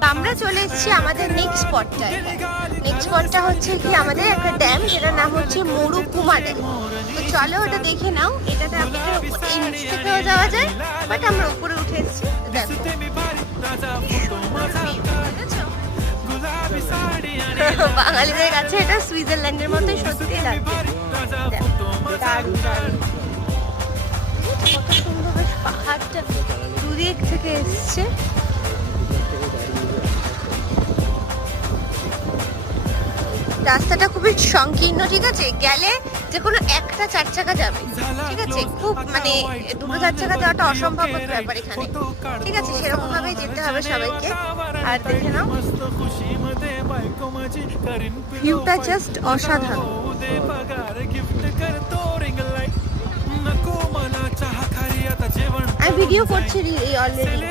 আমরা চলে এসেছি আমাদের নেক্সট স্পটটায়। নেক্সট স্পটটা হচ্ছে কি আমাদের একটা ড্যাম, যেটার নাম হচ্ছে মরুকুমা ড্যাম। তো চলো ওটা দেখে নাও। এটাতে আপনাদের এই নিচ থেকেও যাওয়া যায়, বাট আমরা উপরে উঠে এসেছি। দেখো বাঙালিদের কাছে এটা সুইজারল্যান্ডের মতোই সত্যি লাগছে। দারুণ দারুণ, কত সুন্দর বেশ পাহাড়টা দুদিক থেকে এসছে। রাস্তাটা খুবই সংকীর্ণ, ঠিক আছে, গেলে যে কোনো একটা 4 চাকা যাবে, ঠিক আছে, খুব মানে 2-4 চাকা যাওয়াটা অসম্ভব ব্যাপার এখানে, ঠিক আছে, সেরকম ভাবে যেতে হবে সবাইকে। আর দেখে নাও ভিউটা জাস্ট অসাধারণ। আমি ভিডিও করছি অলরেডি।